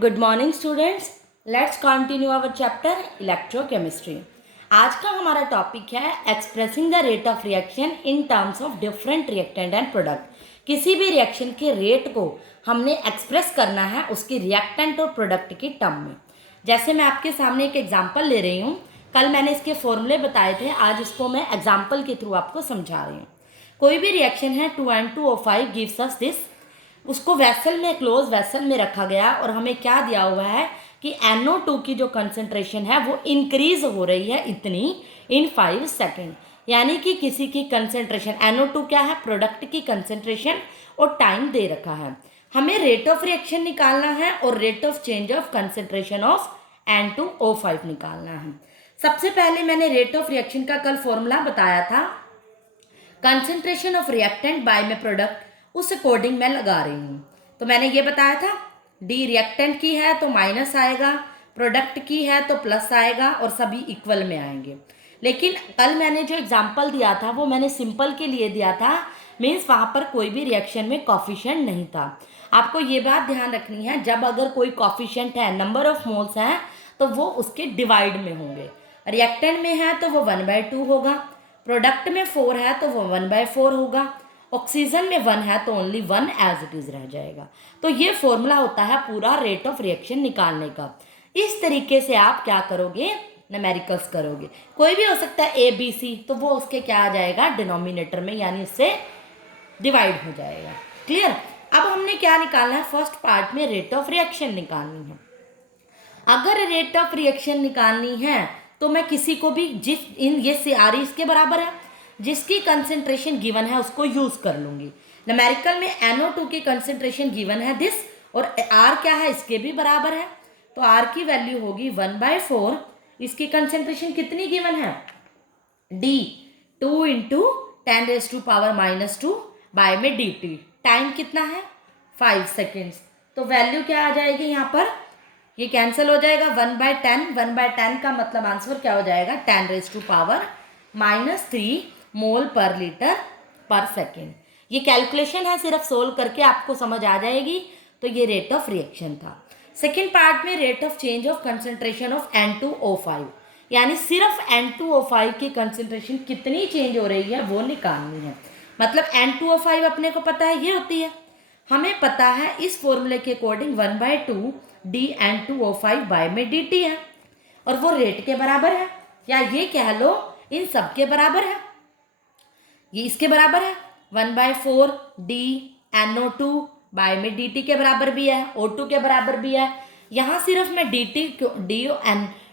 Good morning students, let's continue our chapter electrochemistry. आज का हमारा टॉपिक है expressing the rate of reaction in terms of different reactant and product. किसी भी reaction के rate को हमने एक्सप्रेस करना है उसकी रिएक्टेंट और प्रोडक्ट की टर्म में। जैसे मैं आपके सामने एक एग्जाम्पल ले रही हूँ, कल मैंने इसके फॉर्मूले बताए थे, आज इसको मैं एग्जाम्पल के थ्रू आपको समझा रही हूँ। कोई भी रिएक्शन है 2N2O5 गिव्स अस दिस। उसको वेसल में, क्लोज वेसल में रखा गया और हमें क्या दिया हुआ है कि NO2 की जो कंसंट्रेशन है वो इंक्रीज हो रही है इतनी इन 5 सेकेंड। यानी कि किसी की कंसंट्रेशन, NO2 क्या है, प्रोडक्ट की कंसंट्रेशन, और टाइम दे रखा है। हमें रेट ऑफ रिएक्शन निकालना है और rate of change of concentration of N2O5 निकालना है। सबसे पहले मैंने रेट ऑफ रिएक्शन का कल फॉर्मूला बताया था, कंसंट्रेशन ऑफ रिएक्टेंट बाय में प्रोडक्ट, उस अकॉर्डिंग मैं लगा रही हूँ। तो मैंने ये बताया था डी रिएक्टेंट की है तो माइनस आएगा, प्रोडक्ट की है तो प्लस आएगा, और सभी इक्वल में आएंगे। लेकिन कल मैंने जो एग्जांपल दिया था वो मैंने सिंपल के लिए दिया था, मीन्स वहाँ पर कोई भी रिएक्शन में कॉफिशिएंट नहीं था। आपको ये बात ध्यान रखनी है, जब अगर कोई कॉफिशिएंट है, नंबर ऑफ मोल्स हैं, तो वो उसके डिवाइड में होंगे। रिएक्टेंट में है तो वो 1/2 होगा, प्रोडक्ट में 4 है तो वो 1/4 होगा, ऑक्सीजन में 1 है तो ओनली 1 एज इट इज रह जाएगा। तो ये फॉर्मूला होता है पूरा रेट ऑफ रिएक्शन निकालने का। इस तरीके से आप क्या करोगे, न्यूमेरिकल्स करोगे। कोई भी हो सकता है A B C, तो वो उसके क्या आ जाएगा, डिनोमिनेटर में, यानी इससे डिवाइड हो जाएगा। क्लियर। अब हमने क्या निकालना है, फर्स्ट पार्ट में रेट ऑफ रिएक्शन निकालनी है। अगर रेट ऑफ रिएक्शन निकालनी है तो मैं किसी को भी, जिस इन ये CRE इसके बराबर है, जिसकी कंसेंट्रेशन गिवन है उसको यूज कर लूंगी। न्यूमेरिकल में NO2 की कंसेंट्रेशन गिवन है दिस, और R क्या है, इसके भी बराबर है, तो R की वैल्यू होगी 1/4। इसकी कंसेंट्रेशन कितनी गिवन है, D 2 × 10⁻⁻² बाय में dt। टाइम कितना है, 5 सेकेंड्स। तो वैल्यू क्या आ जाएगी यहाँ पर, ये कैंसिल हो जाएगा, 1/10। 1/10 का मतलब आंसर क्या हो जाएगा, 10⁻³ मोल पर लीटर पर सेकेंड। ये कैलकुलेशन है, सिर्फ सोल्व करके आपको समझ आ जाएगी। तो ये रेट ऑफ रिएक्शन था। सेकेंड पार्ट में rate of change of concentration of N2O5, यानी सिर्फ N2O5 की कंसंट्रेशन कितनी चेंज हो रही है वो निकालनी है। मतलब N2O5 अपने को पता है ये होती है, हमें पता है इस फॉर्मूले के अकॉर्डिंग 1/2 dN2O5 बाय में dt है, और वो रेट के बराबर है, या ये कह लो इन सब के बराबर है। ये इसके बराबर है, 1/4 dNO2 बाय में dt के बराबर भी है, O2 के बराबर भी है। यहाँ सिर्फ मैं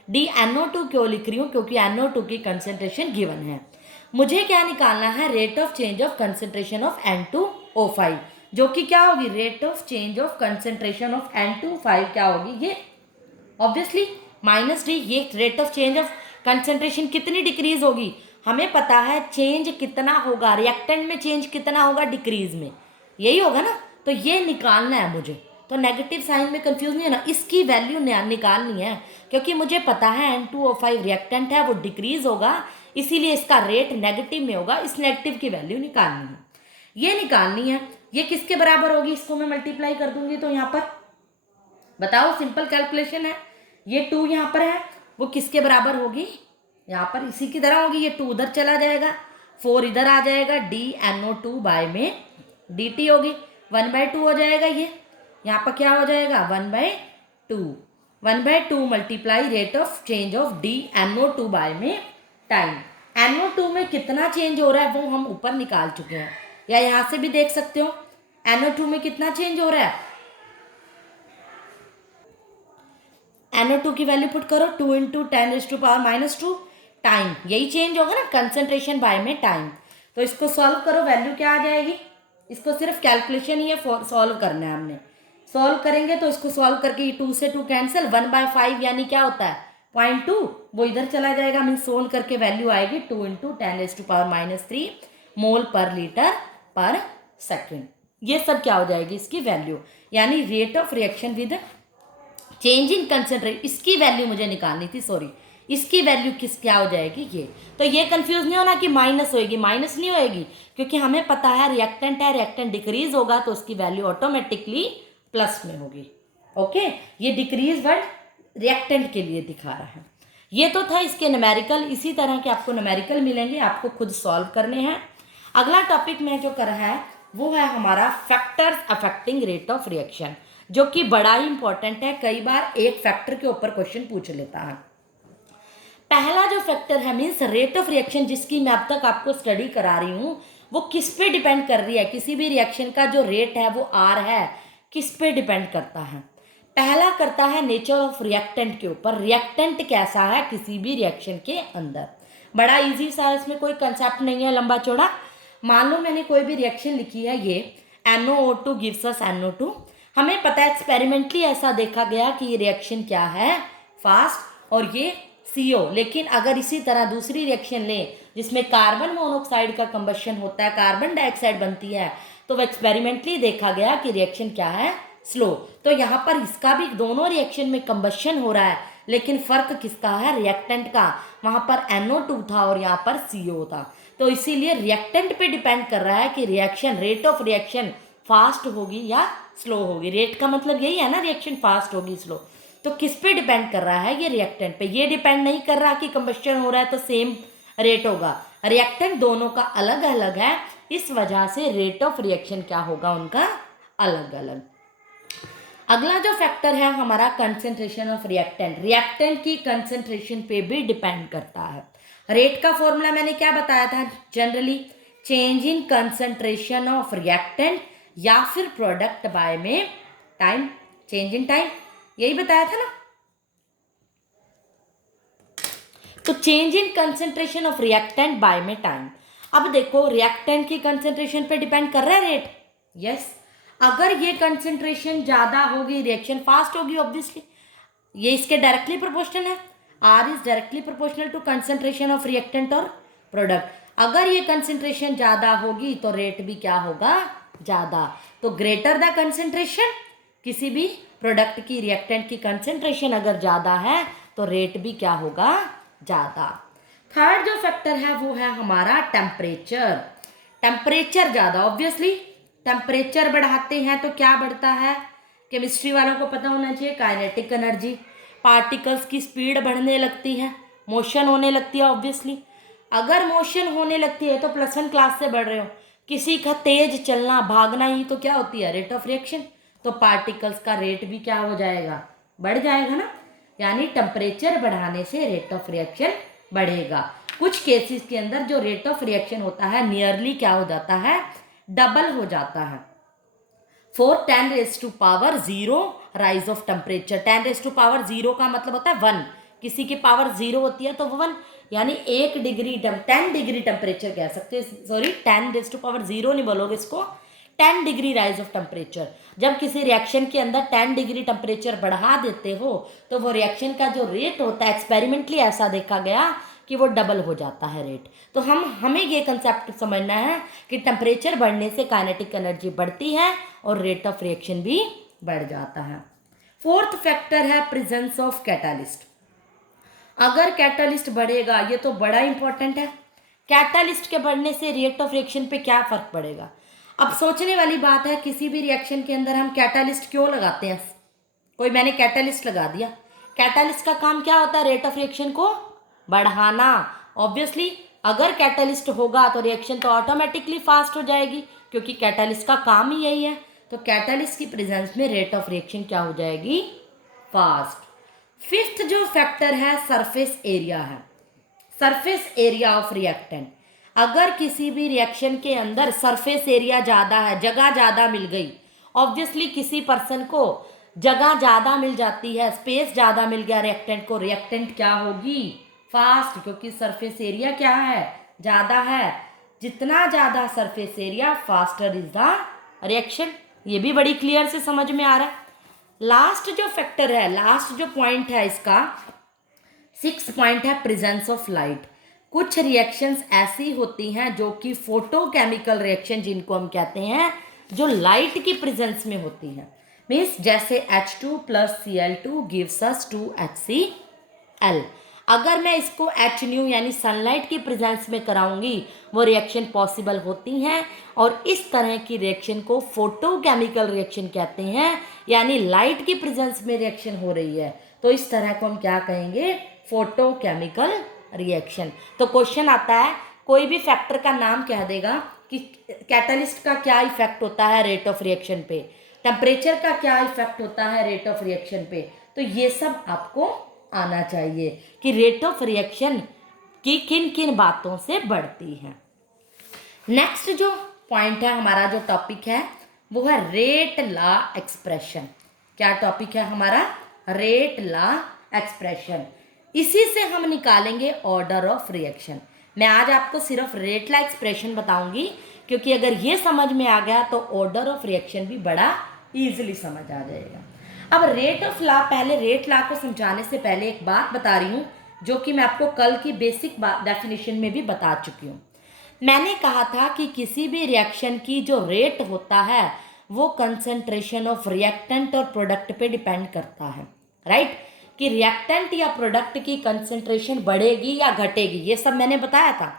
dNO2 क्यों लिख रही हूँ, क्योंकि NO2 की कंसेंट्रेशन गिवन है। मुझे क्या निकालना है, rate of change of concentration of N2O5, जो कि क्या होगी, rate of change of concentration of N2O5 क्या होगी, ये ऑब्वियसली -d। ये rate of change of concentration कितनी डिक्रीज होगी, हमें पता है चेंज कितना होगा, रिएक्टेंट में चेंज कितना होगा, डिक्रीज में, यही होगा ना। तो ये निकालना है मुझे, तो नेगेटिव साइन में कंफ्यूज नहीं है ना, इसकी वैल्यू निकालनी है, क्योंकि मुझे पता है N2O5 रिएक्टेंट है, वो डिक्रीज होगा, इसीलिए इसका रेट नेगेटिव में होगा। इस नेगेटिव की वैल्यू निकालनी है, ये निकालनी है। ये किसके बराबर होगी, इसको मैं मल्टीप्लाई कर दूंगी, तो यहाँ पर बताओ, सिंपल कैलकुलेशन है। ये 2 यहाँ पर है, वो किसके बराबर होगी, यहाँ पर इसी की तरह होगी। ये 2 उधर चला जाएगा, 4 इधर आ जाएगा, dNO2 बाय में dt होगी, 1/2 हो जाएगा। ये यहाँ पर क्या हो जाएगा, 1/2। 1/2 multiply rate of change of dNO2 by में टाइम। NO2 में कितना चेंज हो रहा है वो हम ऊपर निकाल चुके हैं, या यहाँ से भी देख सकते हो NO2 में कितना चेंज हो रहा है। NO2 की वैल्यू पुट करो, 2 × 10⁻⁻² टाइम, यही चेंज होगा ना, कंसंट्रेशन बाय में टाइम। तो इसको सॉल्व करो, वैल्यू क्या आ जाएगी, इसको सिर्फ कैलकुलेशन ही सॉल्व करना है हमने। सॉल्व करेंगे तो इसको सॉल्व करके 2 से 2 कैंसिल, 1/5 यानी क्या होता है 0.2, वो इधर चला जाएगा। मीन सोल्व करके वैल्यू आएगी 2 × 10⁻³ मोल पर लीटर पर सेकेंड। ये सब क्या हो जाएगी, इसकी वैल्यू, यानी rate of reaction with change in concentration, इसकी वैल्यू मुझे निकालनी थी, सॉरी, इसकी वैल्यू क्या हो जाएगी, ये। तो ये कंफ्यूज नहीं होना कि माइनस होएगी, माइनस नहीं होएगी, क्योंकि हमें पता है रिएक्टेंट है, रिएक्टेंट डिक्रीज होगा तो उसकी वैल्यू ऑटोमेटिकली प्लस में होगी। ओके, ये डिक्रीज वर्ड रिएक्टेंट के लिए दिखा रहा है। ये तो था इसके न्यूमेरिकल। इसी तरह के आपको न्यूमेरिकल मिलेंगे, आपको खुद सॉल्व करने हैं। अगला टॉपिक में जो कर रहा है वो है हमारा factors affecting rate of reaction, जो कि बड़ा ही इंपॉर्टेंट है। कई बार एक फैक्टर के ऊपर क्वेश्चन पूछ लेता है। पहला जो फैक्टर है मीन्स रेट ऑफ रिएक्शन, जिसकी मैं अब तक आपको स्टडी करा रही हूँ, वो किस पे डिपेंड कर रही है। किसी भी रिएक्शन का जो रेट है वो आर है, किस पे डिपेंड करता है। पहला करता है नेचर ऑफ रिएक्टेंट के ऊपर, रिएक्टेंट कैसा है किसी भी रिएक्शन के अंदर। बड़ा इजी सा, इसमें कोई कंसेप्ट नहीं है लंबा चौड़ा। मान लो मैंने कोई भी रिएक्शन लिखी है, ये NO2 गिव्स अस NO2। हमें पता है एक्सपेरिमेंटली ऐसा देखा गया कि ये रिएक्शन क्या है, फास्ट, और ये CO। लेकिन अगर इसी तरह दूसरी रिएक्शन लें जिसमें कार्बन मोनोऑक्साइड का कंबशन होता है, कार्बन डाइऑक्साइड बनती है, तो एक्सपेरिमेंटली देखा गया कि रिएक्शन क्या है, स्लो। तो यहाँ पर इसका भी दोनों रिएक्शन में कंबशन हो रहा है, लेकिन फर्क किसका है, रिएक्टेंट का। वहाँ पर NO2 था और यहाँ पर CO था। तो इसीलिए रिएक्टेंट पे डिपेंड कर रहा है कि reaction, rate of reaction fast होगी या स्लो होगी। रेट का मतलब यही है ना, रिएक्शन फास्ट होगी स्लो। तो किस पे डिपेंड कर रहा है, ये रिएक्टेंट पे। ये डिपेंड नहीं कर रहा कि कंबशन हो रहा है तो सेम रेट होगा। रिएक्टेंट दोनों का अलग अलग है, इस वजह से रेट ऑफ रिएक्शन क्या होगा उनका, अलग अलग। अगला जो फैक्टर है हमारा कंसंट्रेशन ऑफ रिएक्टेंट, रिएक्टेंट की कंसंट्रेशन पे भी डिपेंड करता है। रेट का फॉर्मूला मैंने क्या बताया था, generally change in concentration of reactant या फिर प्रोडक्ट बाय में टाइम, चेंज इन टाइम, यही बताया था ना। तो change in concentration of reactant bye में टाइम। अब देखो रिएक्टेंट की कंसंट्रेशन पे डिपेंड कर रहा है रेट, यस। अगर ये कंसंट्रेशन ज़्यादा होगी रिएक्शन फास्ट होगी ऑब्वियसली, ये इसके डायरेक्टली प्रोपोर्शनल है। R is directly proportional to concentration of reactant और प्रोडक्ट। अगर ये कंसंट्रेशन ज़्यादा होगी तो रेट भी क्या होगा, ज़्यादा। तो ग्रेटर द कंसंट्रेशन, किसी भी प्रोडक्ट की, रिएक्टेंट की कंसंट्रेशन अगर ज़्यादा है तो रेट भी क्या होगा, ज़्यादा। थर्ड जो फैक्टर है वो है हमारा टेम्परेचर। टेम्परेचर ज़्यादा, ऑब्वियसली टेम्परेचर बढ़ाते हैं तो क्या बढ़ता है, केमिस्ट्री वालों को पता होना चाहिए, काइनेटिक एनर्जी। पार्टिकल्स की स्पीड बढ़ने लगती है, मोशन होने लगती है ऑब्वियसली। अगर मोशन होने लगती है तो +1 क्लास से बढ़ रहे हो, किसी का तेज चलना भागना ही तो क्या होती है, रेट ऑफ रिएक्शन। तो पार्टिकल्स का रेट भी क्या हो जाएगा, बढ़ जाएगा ना। यानी टेम्परेचर बढ़ाने से रेट ऑफ रिएक्शन बढ़ेगा। कुछ केसेस के अंदर जो रेट ऑफ रिएक्शन होता है नियरली क्या हो जाता है, डबल हो जाता है। 4×10⁻0 राइज ऑफ टेम्परेचर। 10⁻0 का मतलब होता है 1, किसी की पावर 0 होती है तो 1, यानी 1 डिग्री 10 डिग्री टेम्परेचर कह सकते हैं, सॉरी 10⁻0 नहीं बोलोगे इसको, 10 डिग्री राइज ऑफ टेम्परेचर। जब किसी रिएक्शन के अंदर 10 डिग्री टेम्परेचर बढ़ा देते हो तो वो रिएक्शन का जो रेट होता है, एक्सपेरिमेंटली ऐसा देखा गया कि वो डबल हो जाता है रेट। तो हमें ये कंसेप्ट समझना है कि टेम्परेचर बढ़ने से काइनेटिक एनर्जी बढ़ती है और रेट ऑफ रिएक्शन भी बढ़ जाता है। फोर्थ फैक्टर है प्रेजेंस ऑफ कैटालिस्ट। अगर कैटालिस्ट बढ़ेगा, ये तो बड़ा इंपॉर्टेंट है, कैटालिस्ट के बढ़ने से रेट ऑफ रिएक्शन पे क्या फ़र्क पड़ेगा। अब सोचने वाली बात है, किसी भी रिएक्शन के अंदर हम कैटालिस्ट क्यों लगाते हैं। कोई मैंने कैटालिस्ट लगा दिया, कैटालिस्ट का काम क्या होता है, रेट ऑफ रिएक्शन को बढ़ाना। ऑब्वियसली अगर कैटालिस्ट होगा तो रिएक्शन तो ऑटोमेटिकली फास्ट हो जाएगी, क्योंकि कैटालिस्ट का काम ही यही है। तो कैटालिस्ट की प्रेजेंस में रेट ऑफ रिएक्शन क्या हो जाएगी, फास्ट। फिफ्थ जो फैक्टर है सरफेस एरिया है, सरफेस एरिया ऑफ रिएक्टेंट। अगर किसी भी रिएक्शन के अंदर सरफेस एरिया ज़्यादा है, जगह ज़्यादा मिल गई, ऑब्वियसली किसी पर्सन को जगह ज़्यादा मिल जाती है, स्पेस ज़्यादा मिल गया रिएक्टेंट को, रिएक्टेंट क्या होगी, फास्ट, क्योंकि सरफेस एरिया क्या है, ज़्यादा है। जितना ज़्यादा surface area faster is the reaction. ये भी बड़ी क्लियर से समझ में आ रहा है। लास्ट जो फैक्टर है, लास्ट जो पॉइंट है इसका, 6 पॉइंट है प्रेजेंस ऑफ लाइट। कुछ रिएक्शंस ऐसी होती हैं जो कि फोटोकेमिकल रिएक्शन जिनको हम कहते हैं, जो लाइट की प्रेजेंस में होती हैं। मीन्स जैसे H2 + Cl2 gives us 2HCl। अगर मैं इसको एच न्यू यानी सनलाइट की प्रेजेंस में कराऊंगी वो रिएक्शन पॉसिबल होती हैं, और इस तरह की रिएक्शन को फोटोकेमिकल रिएक्शन कहते हैं, यानी लाइट की प्रेजेंस में रिएक्शन हो रही है तो इस तरह को हम क्या कहेंगे, फोटोकेमिकल रिएक्शन। तो क्वेश्चन आता है, कोई भी फैक्टर का नाम कह देगा कि कैटलिस्ट का क्या इफेक्ट होता है रेट ऑफ रिएक्शन पे, टेम्परेचर का क्या इफेक्ट होता है रेट ऑफ रिएक्शन पे, तो ये सब आपको आना चाहिए कि रेट ऑफ रिएक्शन की किन किन बातों से बढ़ती है। नेक्स्ट जो पॉइंट है हमारा, जो टॉपिक है वो है रेट लॉ एक्सप्रेशन। क्या टॉपिक है हमारा, रेट लॉ एक्सप्रेशन। इसी से हम निकालेंगे ऑर्डर ऑफ रिएक्शन। मैं आज आपको सिर्फ रेट लॉ एक्सप्रेशन बताऊंगी, क्योंकि अगर ये समझ में आ गया तो ऑर्डर ऑफ रिएक्शन भी बड़ा इजीली समझ आ जाएगा। अब रेट ऑफ लॉ, पहले रेट लॉ को समझाने से पहले एक बात बता रही हूँ जो कि मैं आपको कल की बेसिक डेफिनेशन में भी बता चुकी हूँ। मैंने कहा था कि किसी भी रिएक्शन की जो रेट होता है वो कंसंट्रेशन ऑफ रिएक्टेंट और प्रोडक्ट पे डिपेंड करता है, राइट। कि रिएक्टेंट या प्रोडक्ट की कंसंट्रेशन बढ़ेगी या घटेगी, ये सब मैंने बताया था।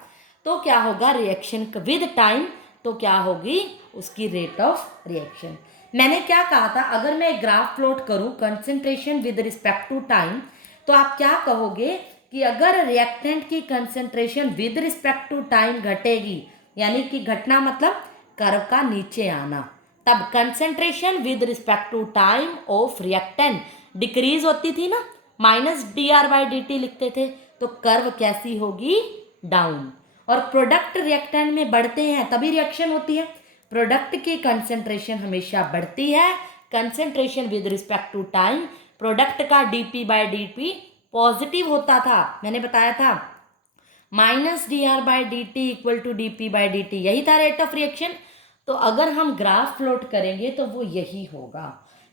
तो क्या होगा, रिएक्शन विद टाइम तो क्या होगी उसकी रेट ऑफ रिएक्शन। मैंने क्या कहा था, अगर मैं एक ग्राफ प्लॉट करूं concentration with respect to time, तो आप क्या कहोगे कि अगर रिएक्टेंट की concentration with respect to time घटेगी, यानी कि घटना मतलब कर्व का नीचे आना, तब concentration with respect to time of reactant decrease होती थी ना, -dr/dt लिखते थे, तो कर्व कैसी होगी, डाउन। और प्रोडक्ट रिएक्टेंट में बढ़ते हैं तभी रिएक्शन होती है, प्रोडक्ट की कंसंट्रेशन हमेशा बढ़ती है, concentration with respect to time, product का dp/dp पॉजिटिव होता था, मैंने बताया था -dr/dt इक्वल टू dp/dt, यही था रेट ऑफ रिएक्शन। तो अगर हम ग्राफ प्लॉट करेंगे तो वो यही होगा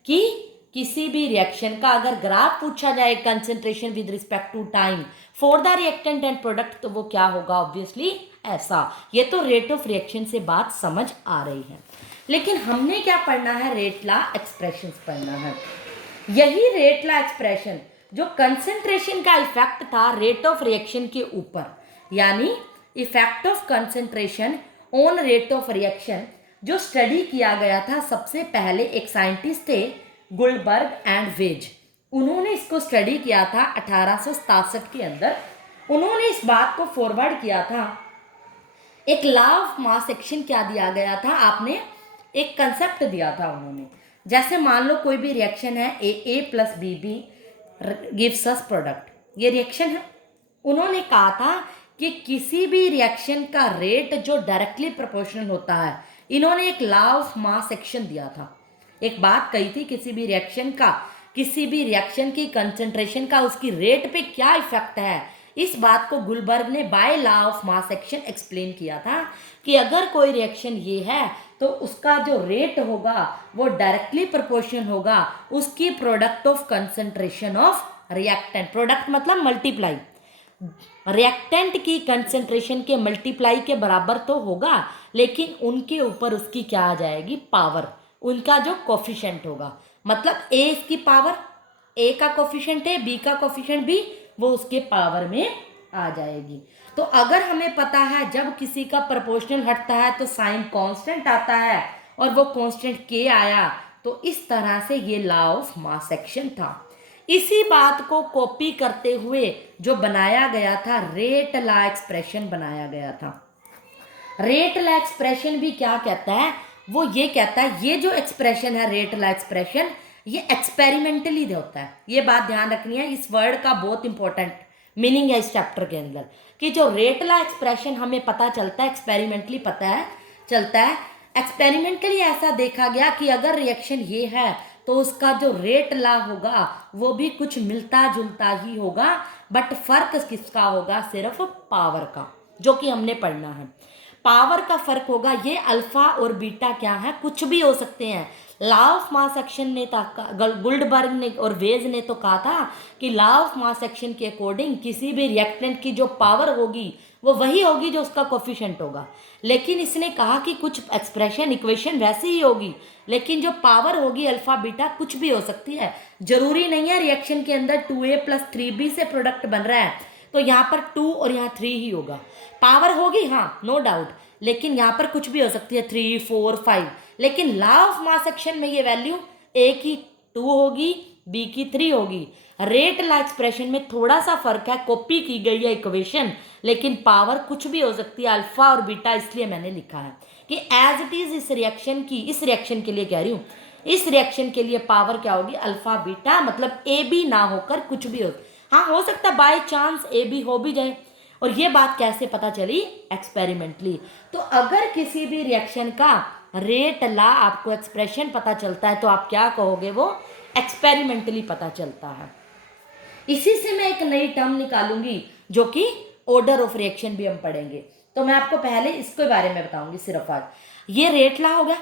कि किसी भी रिएक्शन का अगर ग्राफ पूछा जाए concentration with respect to time for the reactant and product, तो वो क्या होगा, ऑब्वियसली ऐसा। ये तो रेट ऑफ रिएक्शन से बात समझ आ रही है। लेकिन हमने क्या पढ़ना है, रेट लॉ एक्सप्रेशंस पढ़ना है। यही रेट लॉ एक्सप्रेशन जो कंसंट्रेशन का इफेक्ट था रेट ऑफ रिएक्शन के ऊपर, यानी effect of concentration on rate of reaction, जो स्टडी किया गया था सबसे पहले एक साइंटिस्ट थे गुलबर्ग एंड वेज, उन्होंने इसको स्टडी किया था 1867 के अंदर। उन्होंने इस बात को फॉरवर्ड किया था, एक लॉ ऑफ मास एक्शन क्या दिया गया था, आपने एक कंसेप्ट दिया था उन्होंने। जैसे मान लो कोई भी रिएक्शन है, A plus B B gives us product, ये रिएक्शन है। उन्होंने कहा था कि किसी भी रिएक्शन का रेट जो डायरेक्टली प्रोपोर्शनल होता है, इन्होंने एक लॉ ऑफ मास एक्शन दिया था, एक बात कही थी, किसी भी रिएक्शन की कंसंट्रेशन का उसकी रेट पे क्या इफेक्ट है, इस बात को गुलबर्ग ने by law of mass action explain किया था कि अगर कोई रिएक्शन ये है तो उसका जो रेट होगा वो डायरेक्टली प्रोपोर्शनल होगा उसकी product of concentration of reactant, product मतलब मल्टीप्लाई, रिएक्टेंट की कंसंट्रेशन के मल्टीप्लाई के बराबर तो होगा, लेकिन उनके ऊपर उसकी क्या आ जाएगी, पावर, उनका जो कोफिशिएंट होगा, मतलब ए इसकी पावर, ए का कोफिशिएंट है, बी का कोफिशिएंट भी, वो उसके पावर में आ जाएगी। तो अगर हमें पता है जब किसी का प्रोपोर्शनल हटता है तो साइन कांस्टेंट आता है, और वो कांस्टेंट के आया, तो इस तरह से ये लॉ ऑफ मास एक्शन था। इसी बात को कॉपी करते हुए जो बनाया गया था रेट लॉ एक्सप्रेशन बनाया गया था। रेट लॉ एक्सप्रेशन भी क्या कहता है, वो ये कहता है, ये जो एक्सप्रेशन है रेट लॉ एक्सप्रेशन, ये एक्सपेरिमेंटली होता है। ये बात ध्यान रखनी है, इस वर्ड का बहुत इंपॉर्टेंट मीनिंग है इस चैप्टर के अंदर, कि जो रेट लॉ एक्सप्रेशन हमें पता चलता है एक्सपेरिमेंटली चलता है। एक्सपेरिमेंटली ऐसा देखा गया कि अगर रिएक्शन ये है तो उसका जो रेट लॉ होगा वो भी कुछ मिलता जुलता ही होगा, बट फर्क किसका होगा, सिर्फ पावर का, जो कि हमने पढ़ना है। पावर का फर्क होगा। ये अल्फा और बीटा क्या है, कुछ भी हो सकते हैं। लॉ ऑफ मास एक्शन ने गुल्डबर्ग ने और वेज ने तो कहा था कि लॉ ऑफ मास एक्शन के अकॉर्डिंग किसी भी रिएक्टेंट की जो पावर होगी वो वही होगी जो उसका कोफिशिएंट होगा। लेकिन इसने कहा कि कुछ एक्सप्रेशन इक्वेशन वैसी ही होगी, लेकिन जो पावर होगी अल्फा बीटा कुछ भी हो सकती है। जरूरी नहीं है रिएक्शन के अंदर 2a + 3b से प्रोडक्ट बन रहा है तो यहाँ पर 2 और यहाँ 3 ही होगा। पावर होगी हाँ, नो डाउट, लेकिन यहाँ पर कुछ भी हो सकती है 3, 4, 5। लेकिन लॉ ऑफ मास एक्शन में ये वैल्यू ए की 2 होगी, बी की 3 होगी। रेट लॉ एक्सप्रेशन में थोड़ा सा फर्क है, कॉपी की गई है इक्वेशन, लेकिन पावर कुछ भी हो सकती है अल्फा और बीटा, इसलिए मैंने लिखा है कि एज इट इज इस रिएक्शन के लिए कह रही हूँ, इस रिएक्शन के लिए पावर क्या होगी अल्फा बीटा, मतलब ए बी ना होकर कुछ भी हो। हाँ हो सकता है बाय चांस ए बी हो भी जाए। और ये बात कैसे पता चली, एक्सपेरिमेंटली। तो अगर किसी भी रिएक्शन का रेट ला आपको एक्सप्रेशन पता चलता है तो आप क्या कहोगे, वो एक्सपेरिमेंटली पता चलता है। इसी से मैं एक नई टर्म निकालूंगी जो कि ऑर्डर ऑफ रिएक्शन भी हम पढ़ेंगे। तो मैं आपको पहले इसके बारे में बताऊंगी सिर्फ आज। ये रेट ला होगा।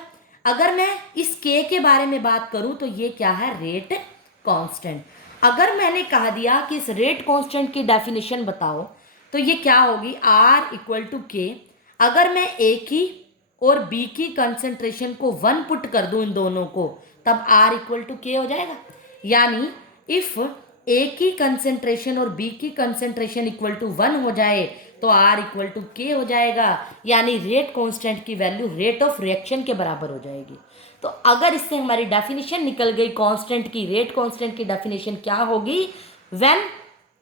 अगर मैं इस के बारे में बात करूं तो ये क्या है, रेट कांस्टेंट। अगर मैंने कहा दिया कि इस रेट कांस्टेंट की डेफिनेशन बताओ तो ये क्या होगी, R = K। अगर मैं ए की और बी की कंसंट्रेशन को 1 पुट कर दूं इन दोनों को, तब R = K हो जाएगा। यानी इफ ए की कंसंट्रेशन और बी की कंसंट्रेशन =1 हो जाए तो R = K हो जाएगा। यानी रेट कांस्टेंट की वैल्यू रेट ऑफ रिएक्शन के बराबर हो जाएगी। तो अगर इससे हमारी डेफिनेशन निकल गई कांस्टेंट की, रेट कांस्टेंट की डेफिनेशन क्या होगी, when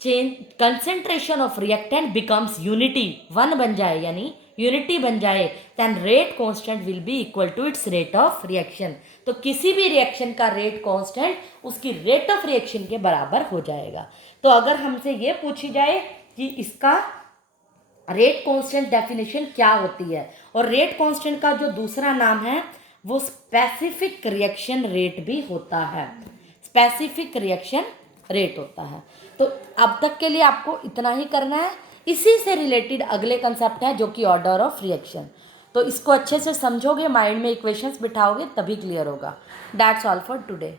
concentration of reactant becomes unity, 1 बन जाए यानी यूनिटी बन जाए, then rate constant will be equal to its rate of reaction. तो किसी भी रिएक्शन का रेट कांस्टेंट उसकी रेट ऑफ रिएक्शन के बराबर हो जाएगा। तो अगर हमसे ये पूछी जाए कि इसका रेट कांस्टेंट डेफिनेशन क्या होती है, और रेट कांस्टेंट का जो दूसरा नाम है वो स्पेसिफिक रिएक्शन रेट भी होता है, स्पेसिफिक रिएक्शन रेट होता है। तो अब तक के लिए आपको इतना ही करना है। इसी से रिलेटेड अगले कंसेप्ट है जो कि ऑर्डर ऑफ रिएक्शन। तो इसको अच्छे से समझोगे, माइंड में इक्वेशंस बिठाओगे तभी क्लियर होगा। That's all for today.